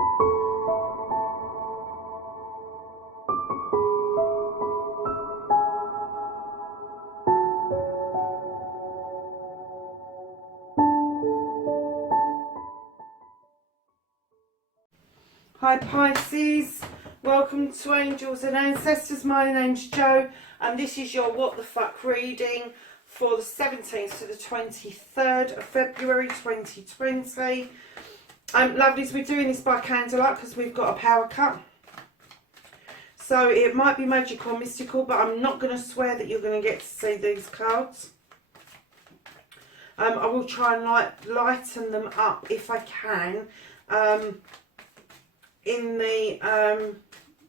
Hi Pisces, welcome to Angels and Ancestors. My name's Jo and this is your What the Fuck reading for the 17th to the 23rd of February 2020. Lovelies, we're doing this by candlelight because we've got a power cut. So it might be magical or mystical, but I'm not going to swear that you're going to get to see these cards. I will try and lighten them up if I can. In the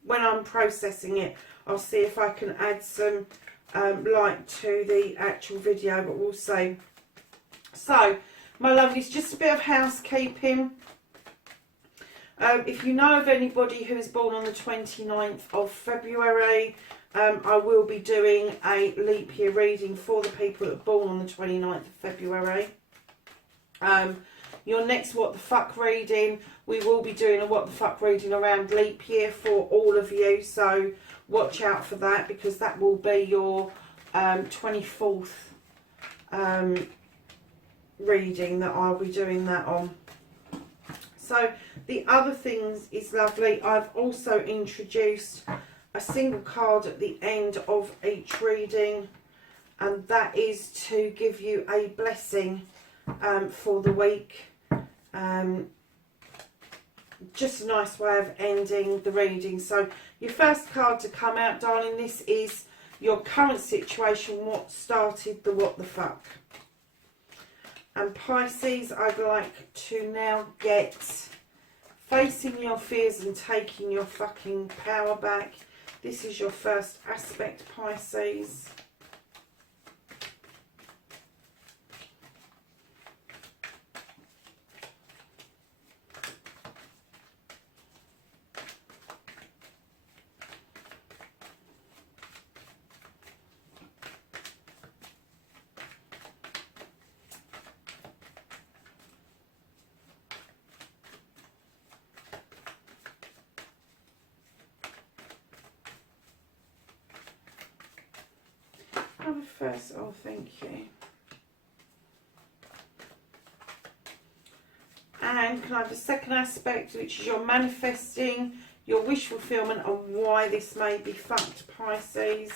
when I'm processing it, I'll see if I can add some light to the actual video, but we'll see. So my lovelies, just a bit of housekeeping. If you know of anybody who is born on the 29th of February, I will be doing a leap year reading for the people that are born on the 29th of February. Your next What the Fuck reading, we will be doing a What the Fuck reading around leap year for all of you. So watch out for that, because that will be your 24th reading that I'll be doing that on. So the other things is lovely. I've also introduced a single card at the end of each reading, and that is to give you a blessing for the week. Just a nice way of ending the reading. So your first card to come out, darling, this is your current situation, what started the what the fuck. And Pisces, I'd like to now get facing your fears and taking your fucking power back. This is your first aspect, Pisces. First, oh, thank you. And can I have the second aspect, which is your manifesting, your wish fulfillment, and why this may be fucked, Pisces.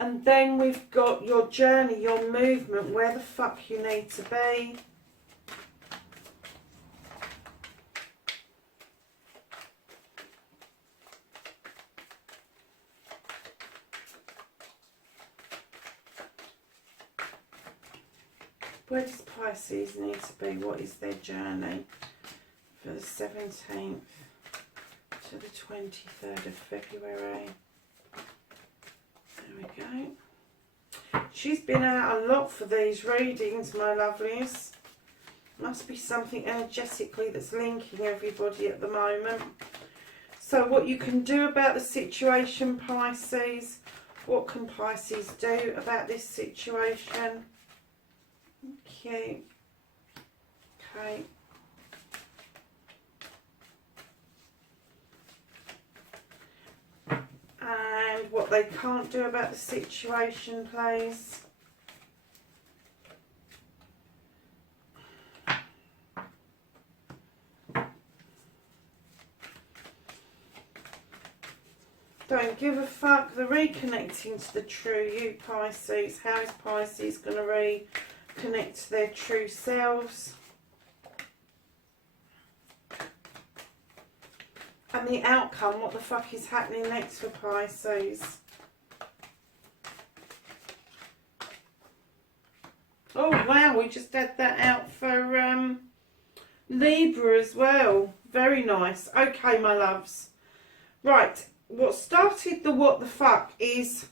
And then we've got your journey, your movement, where the fuck you need to be. Where does Pisces need to be? What is their journey for the 17th to the 23rd of February? There we go. She's been out a lot for these readings, my lovelies. Must be something energetically that's linking everybody at the moment. So what you can do about the situation, Pisces. What can Pisces do about this situation? Okay. Okay. And what they can't do about the situation, please. Don't give a fuck. They're reconnecting to the true you, Pisces. How is Pisces going to reconnect to their true selves? And the outcome, what the fuck is happening next for Pisces? Oh wow, we just had that out for Libra as well. Very nice. Okay, my loves. Right, what started the what the fuck is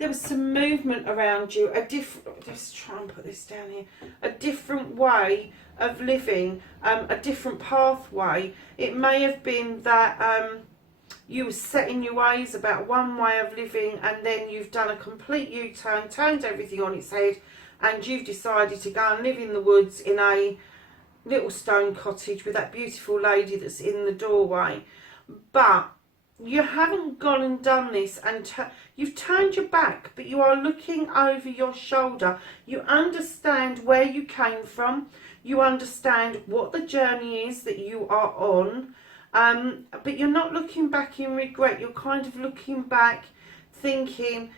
there was some movement around you, a different, let's try and put this down here, a different way of living, a different pathway. It may have been that you were set in your ways about one way of living, and then you've done a complete U-turn, turned everything on its head, and you've decided to go and live in the woods in a little stone cottage with that beautiful lady that's in the doorway. But you haven't gone and done this, and you've turned your back, but you are looking over your shoulder. You understand where you came from. You understand what the journey is that you are on. But you're not looking back in regret. You're kind of looking back thinking,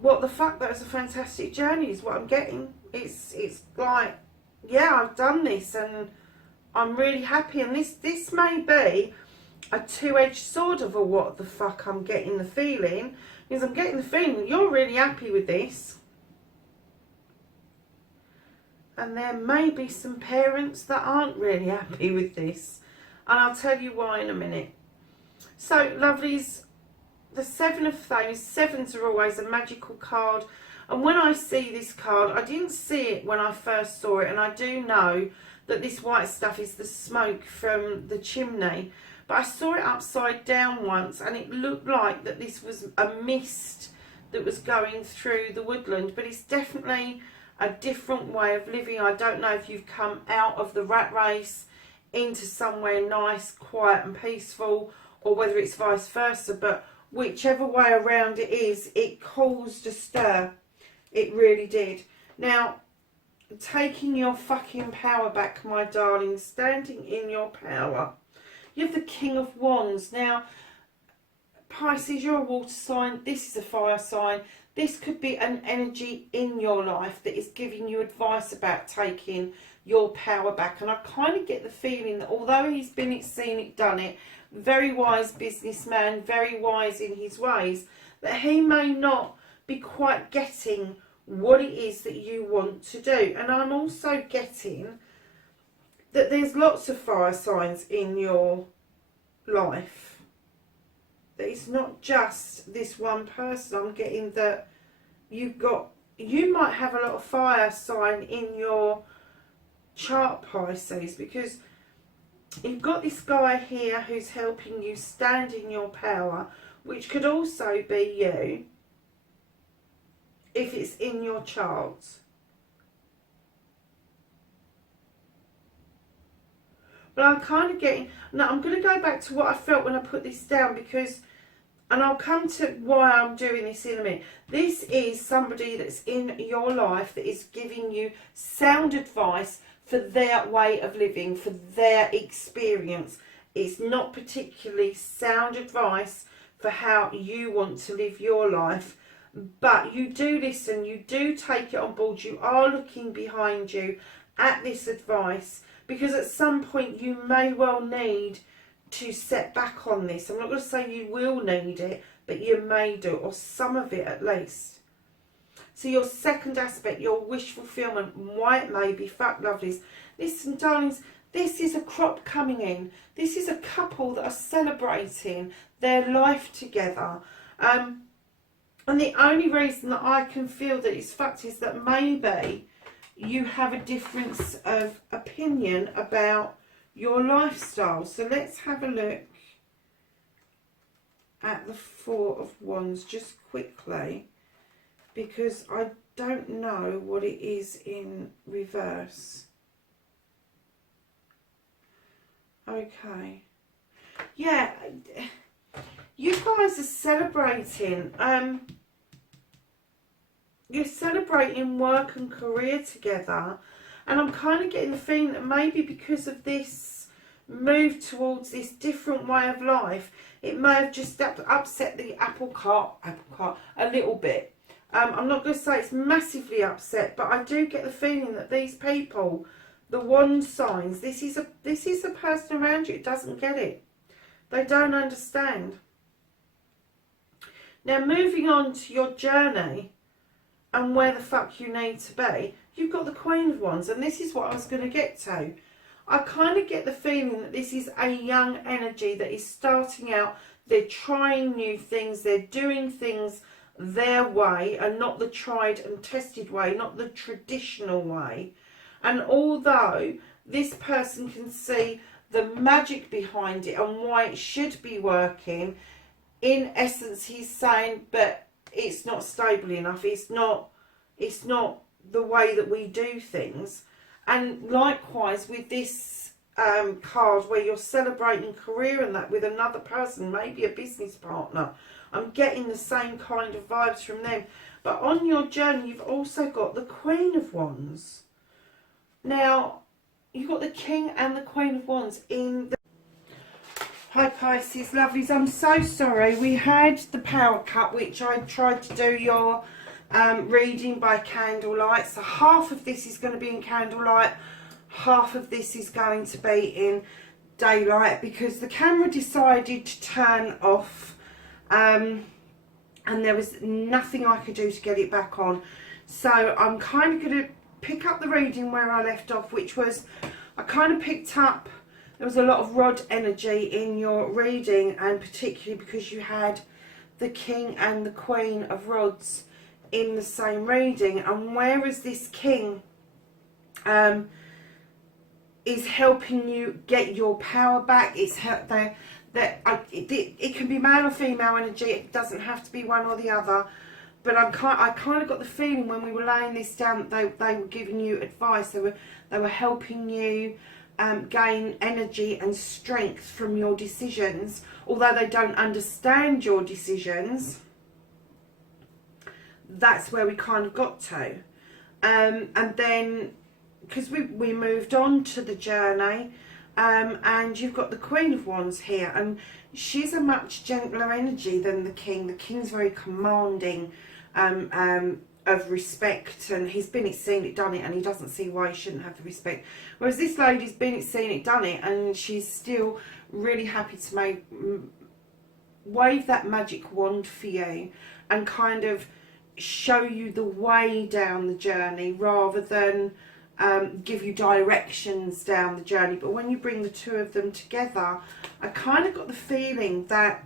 what the fuck, that was a fantastic journey is what I'm getting. It's like, yeah, I've done this and I'm really happy. And this may be a two-edged sword of a what the fuck I'm getting the feeling. Because I'm getting the feeling you're really happy with this. And there may be some parents that aren't really happy with this. And I'll tell you why in a minute. So, lovelies, the Seven of Thrones, sevens are always a magical card. And when I see this card, I didn't see it when I first saw it. And I do know that this white stuff is the smoke from the chimney. But I saw it upside down once, and it looked like that this was a mist that was going through the woodland. But it's definitely a different way of living. I don't know if you've come out of the rat race into somewhere nice, quiet and peaceful, or whether it's vice versa. But whichever way around it is, it caused a stir. It really did. Now, taking your fucking power back, my darling, standing in your power. You have the King of Wands. Now, Pisces, you're a water sign. This is a fire sign. This could be an energy in your life that is giving you advice about taking your power back. And I kind of get the feeling that although he's been it, seen it, done it, very wise businessman, very wise in his ways, that he may not be quite getting what it is that you want to do. And I'm also getting that there's lots of fire signs in your life. That it's not just this one person. I'm getting that you might have a lot of fire sign in your chart, Pisces, because you've got this guy here who's helping you stand in your power, which could also be you if it's in your chart. But I'm kind of getting... Now, I'm going to go back to what I felt when I put this down, because... And I'll come to why I'm doing this in a minute. This is somebody that's in your life that is giving you sound advice for their way of living, for their experience. It's not particularly sound advice for how you want to live your life. But you do listen, you do take it on board. You are looking behind you at this advice. Because at some point you may well need to set back on this. I'm not going to say you will need it, but you may do, or some of it at least. So your second aspect, your wish fulfillment, why it may be, fuck lovelies. Listen, darlings, this is a crop coming in. This is a couple that are celebrating their life together. And the only reason that I can feel that it's fucked is that maybe you have a difference of opinion about your lifestyle. So let's have a look at the Four of Wands just quickly, because I don't know what it is in reverse. Okay. Yeah, you guys are celebrating. You're celebrating work and career together. And I'm kind of getting the feeling that maybe because of this move towards this different way of life, it may have just upset the apple cart a little bit. I'm not going to say it's massively upset, but I do get the feeling that these people, the wand signs, this is a person around you that doesn't get it. They don't understand. Now, moving on to your journey and where the fuck you need to be, you've got the Queen of Wands, and this is what I was going to get to. I kind of get the feeling that this is a young energy that is starting out. They're trying new things. They're doing things their way and not the tried and tested way, not the traditional way. And although this person can see the magic behind it and why it should be working, in essence he's saying, but it's not stable enough, it's not the way that we do things. And likewise with this card where you're celebrating career and that with another person, maybe a business partner, I'm getting the same kind of vibes from them. But on your journey you've also got the Queen of Wands. Now you've got the King and the Queen of Wands in the... Hi Pisces lovelies, I'm so sorry, we had the power cut, which I tried to do your reading by candlelight. So half of this is going to be in candlelight, half of this is going to be in daylight, because the camera decided to turn off and there was nothing I could do to get it back on. So I'm kind of going to pick up the reading where I left off, which was, I kind of picked up, there was a lot of rod energy in your reading, and particularly because you had the King and the Queen of Rods in the same reading. And whereas this King is helping you get your power back, it's it can be male or female energy, it doesn't have to be one or the other. But I kind of got the feeling when we were laying this down that they were giving you advice, they were helping you gain energy and strength from your decisions, although they don't understand your decisions. That's where we kind of got to. And then, because we moved on to the journey, and you've got the Queen of Wands here, and she's a much gentler energy than the King. The King's very commanding, of respect, and he's been it, seen it, done it, and he doesn't see why he shouldn't have the respect. Whereas this lady's been it, seen it, done it, and she's still really happy to wave that magic wand for you and kind of show you the way down the journey, rather than give you directions down the journey. But when you bring the two of them together, I kind of got the feeling that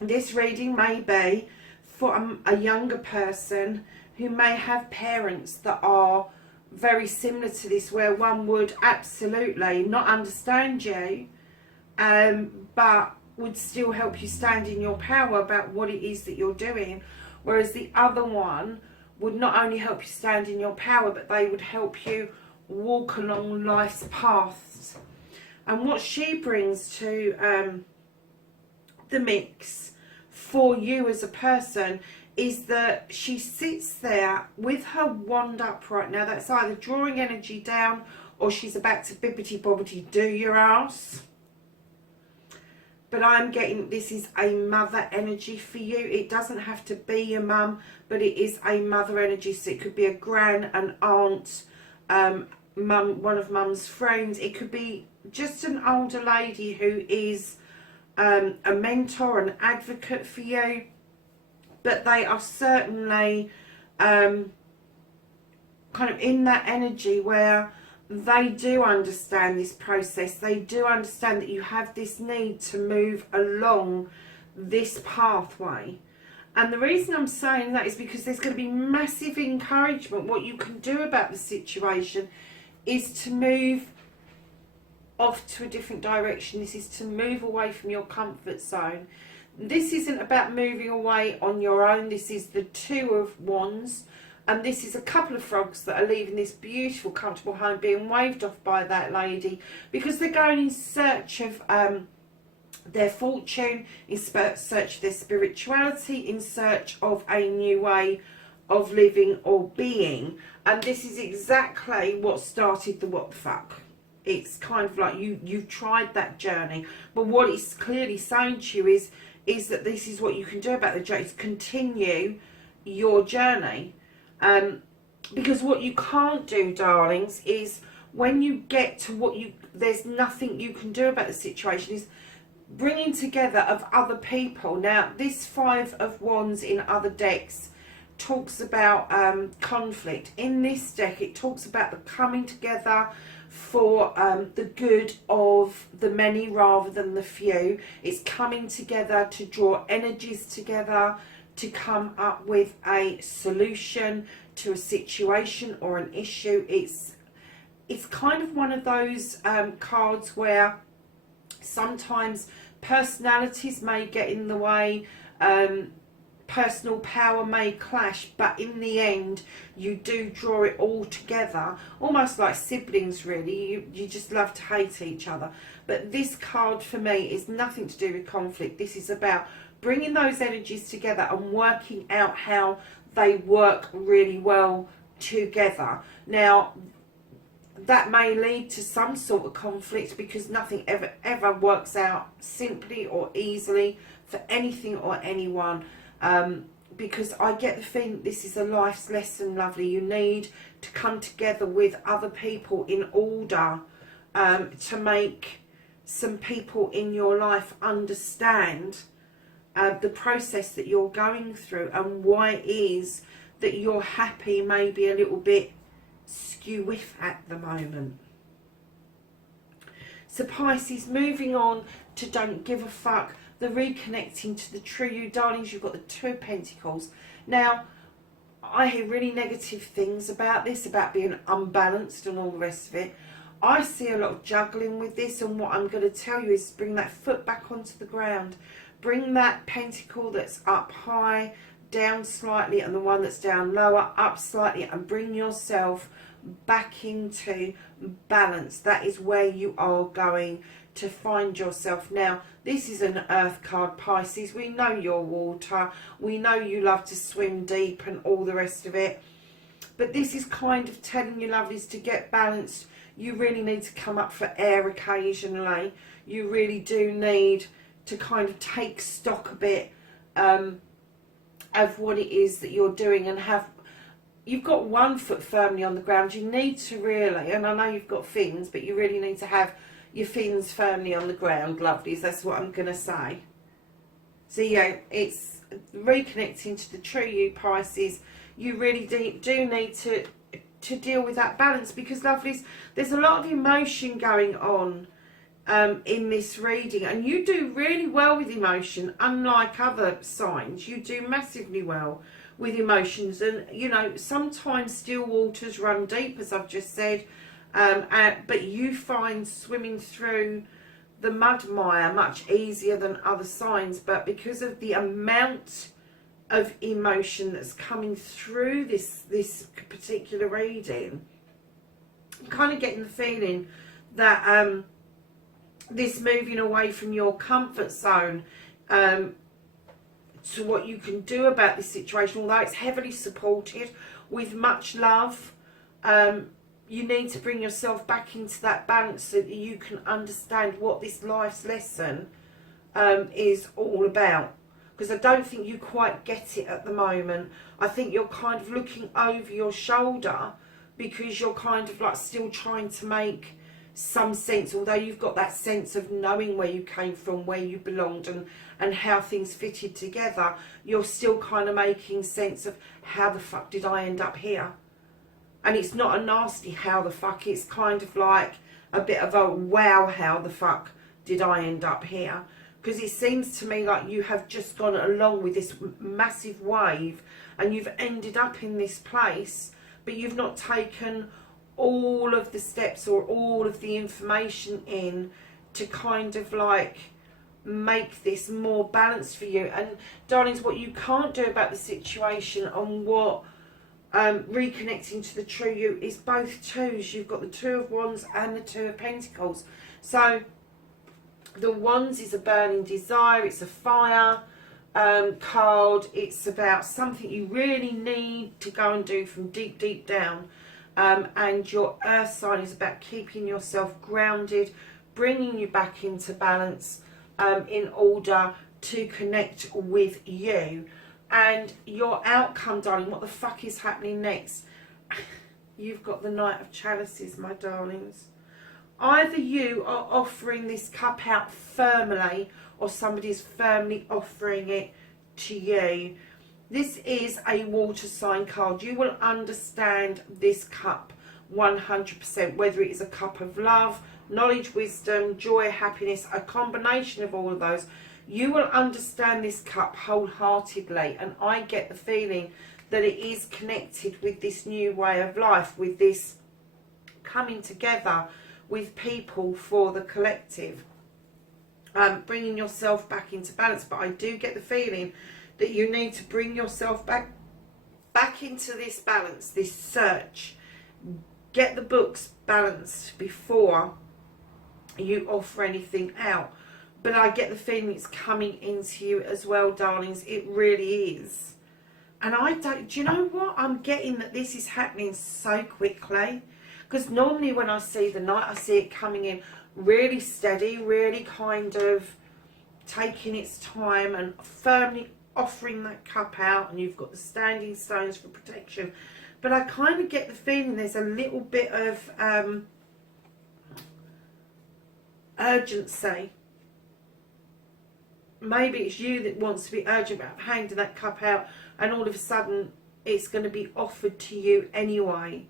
this reading may be for a younger person who may have parents that are very similar to this, where one would absolutely not understand you, but would still help you stand in your power about what it is that you're doing, whereas the other one would not only help you stand in your power, but they would help you walk along life's paths. And what she brings to the mix for you as a person is that she sits there with her wand up right now. That's either drawing energy down, or she's about to bibbity bobbity do your ass. But I'm getting, this is a mother energy for you. It doesn't have to be your mum, but it is a mother energy. So it could be a gran, an aunt, mum, one of mum's friends. It could be just an older lady who is a mentor, an advocate for you. But they are certainly kind of in that energy where they do understand this process. They do understand that you have this need to move along this pathway. And the reason I'm saying that is because there's going to be massive encouragement. What you can do about the situation is to move off to a different direction. This is to move away from your comfort zone. This isn't about moving away on your own. This is the Two of Wands. And this is a couple of frogs that are leaving this beautiful, comfortable home, being waved off by that lady, because they're going in search of their fortune, in search of their spirituality, in search of a new way of living or being. And this is exactly what started the what the fuck. It's kind of like you've tried that journey, but what it's clearly saying to you is that this is what you can do about the journey, is continue your journey. Because what you can't do, darlings, is when you get to there's nothing you can do about the situation, is bringing together of other people. Now, this Five of Wands in other decks talks about conflict. In this deck, it talks about the coming together for the good of the many rather than the few. It's coming together to draw energies together, to come up with a solution to a situation or an issue. It's kind of one of those cards where sometimes personalities may get in the way, personal power may clash, but in the end you do draw it all together, almost like siblings really. You just love to hate each other. But this card for me is nothing to do with conflict. This is about bringing those energies together and working out how they work really well together. Now that may lead to some sort of conflict, because nothing ever works out simply or easily for anything or anyone. Because I get the feeling this is a life's lesson, lovely. You need to come together with other people in order to make some people in your life understand the process that you're going through, and why it is that you're happy maybe a little bit skew with at the moment. So Pisces, moving on to don't give a fuck, the reconnecting to the true you, darlings. You've got the Two of Pentacles. Now I hear really negative things about this, about being unbalanced and all the rest of it. I see a lot of juggling with this, and what I'm going to tell you is bring that foot back onto the ground. Bring that pentacle that's up high down slightly, and the one that's down lower up slightly, and bring yourself back into balance. That is where you are going to find yourself. Now this is an earth card, Pisces. We know you're water, we know you love to swim deep and all the rest of it, but this is kind of telling you, lovelies, to get balanced you really need to come up for air occasionally. You really do need to kind of take stock a bit of what it is that you're doing, and you've got one foot firmly on the ground. You need to really, and I know you've got fins, but you really need to have your fins firmly on the ground, lovelies. That's what I'm going to say. So yeah, it's reconnecting to the true you, Pisces. You really do need to deal with that balance, because, lovelies, there's a lot of emotion going on in this reading, and you do really well with emotion. Unlike other signs, you do massively well with emotions, and you know, sometimes still waters run deep, as I've just said, but you find swimming through the mud mire much easier than other signs. But because of the amount of emotion that's coming through this particular reading, I'm kind of getting the feeling that this moving away from your comfort zone to what you can do about this situation, although it's heavily supported with much love, you need to bring yourself back into that balance so that you can understand what this life's lesson is all about. Because I don't think you quite get it at the moment. I think you're kind of looking over your shoulder, because you're kind of like still trying to make some sense, although you've got that sense of knowing where you came from, where you belonged, and how things fitted together. You're still kind of making sense of how the fuck did I end up here. And it's not a nasty how the fuck, it's kind of like a bit of a wow, how the fuck did I end up here. Because it seems to me like you have just gone along with this massive wave and you've ended up in this place, but you've not taken all of the steps or all of the information in to kind of like make this more balanced for you. And darlings, what you can't do about the situation and what reconnecting to the true you is both twos. You've got the Two of Wands and the Two of Pentacles. So the Wands is a burning desire, it's a fire card. It's about something you really need to go and do from deep, deep down. And your earth sign is about keeping yourself grounded, bringing you back into balance in order to connect with you. And your outcome, darling, what the fuck is happening next? You've got the Knight of Chalices, my darlings. Either you are offering this cup out firmly, or somebody is firmly offering it to you. This is a water sign card. You will understand this cup 100%, whether it is a cup of love, knowledge, wisdom, joy, happiness, a combination of all of those. You will understand this cup wholeheartedly, and I get the feeling that it is connected with this new way of life, with this coming together with people for the collective, bringing yourself back into balance. But I do get the feeling that you need to bring yourself back into this balance, this search. Get the books balanced before you offer anything out. But I get the feeling it's coming into you as well, darlings. It really is. And I don't, do you know what? I'm getting that this is happening so quickly. Because normally when I see the Knight, I see it coming in really steady, really kind of taking its time and firmly offering that cup out. And you've got the standing stones for protection. But I kind of get the feeling there's a little bit of urgency. Maybe it's you that wants to be urgent about handing that cup out, and all of a sudden it's going to be offered to you anyway.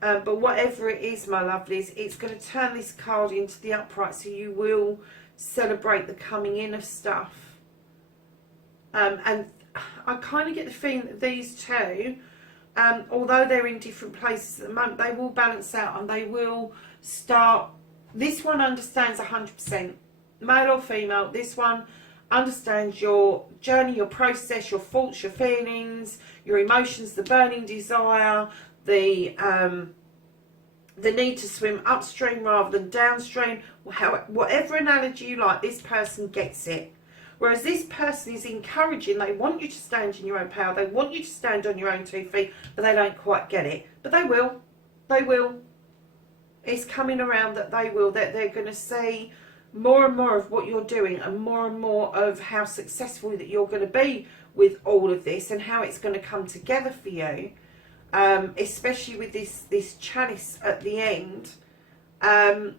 But whatever it is, my lovelies, it's going to turn this card into the upright, so you will celebrate the coming in of stuff. And I kind of get the feeling that these two, although they're in different places at the moment, they will balance out, and they will start. This one understands 100%, male or female. This one understands your journey, your process, your thoughts, your feelings, your emotions, the burning desire, the need to swim upstream rather than downstream. Whatever analogy you like, this person gets it. Whereas this person is encouraging, they want you to stand in your own power, they want you to stand on your own 2 feet, but they don't quite get it. But they will. They will. It's coming around that they will, that they're going to see more and more of what you're doing, and more of how successful that you're going to be with all of this, and how it's going to come together for you, especially with this chalice at the end, that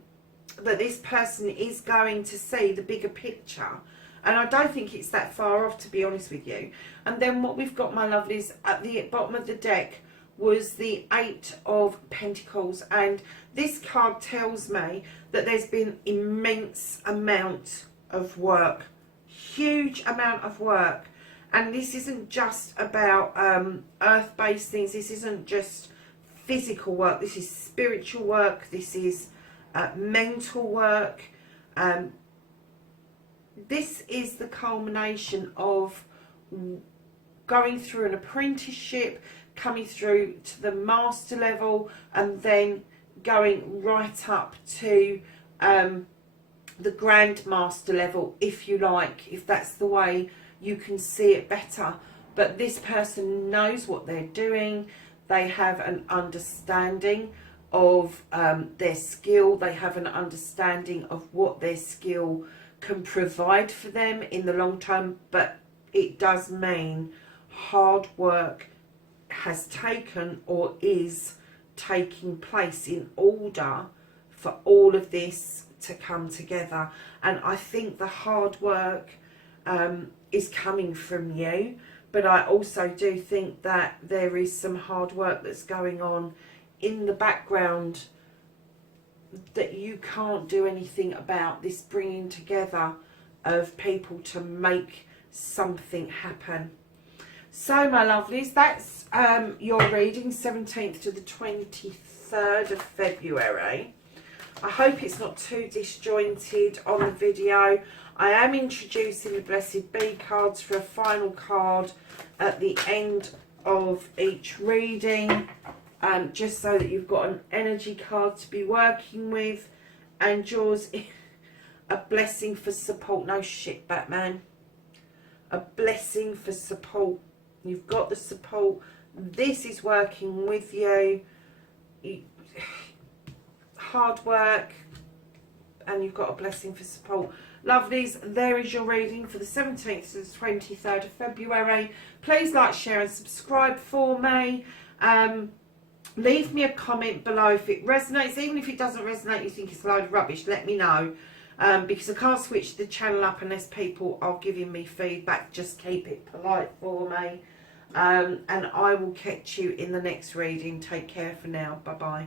this person is going to see the bigger picture. And I don't think it's that far off, to be honest with you. And then what we've got, my lovelies, at the bottom of the deck was the 8 of Pentacles, and this card tells me that there's been immense amount of work, huge amount of work. And this isn't just about earth-based things, this isn't just physical work, this is spiritual work, this is mental work. This is the culmination of going through an apprenticeship, coming through to the master level, and then going right up to the grand master level, if you like, if that's the way you can see it better. But this person knows what they're doing. They have an understanding of their skill. They have an understanding of what their skill can provide for them in the long term. But it does mean hard work has taken or is taking place in order for all of this to come together. And I think the hard work is coming from you, but I also do think that there is some hard work that's going on in the background that you can't do anything about, this bringing together of people to make something happen. So, my lovelies, that's your reading, 17th to the 23rd of February. I hope it's not too disjointed on the video. I am introducing the Blessed Bee cards for a final card at the end of each reading, just so that you've got an energy card to be working with, and yours is a blessing for support. No shit, Batman. A blessing for support. You've got the support. This is working with you. Hard work, and you've got a blessing for support. Lovelies, there is your reading for the 17th to the 23rd of February. Please like, share and subscribe for me. Leave me a comment below if it resonates. Even if it doesn't resonate, you think it's a load of rubbish, let me know. Because I can't switch the channel up unless people are giving me feedback. Just keep it polite for me. And I will catch you in the next reading. Take care for now. Bye-bye.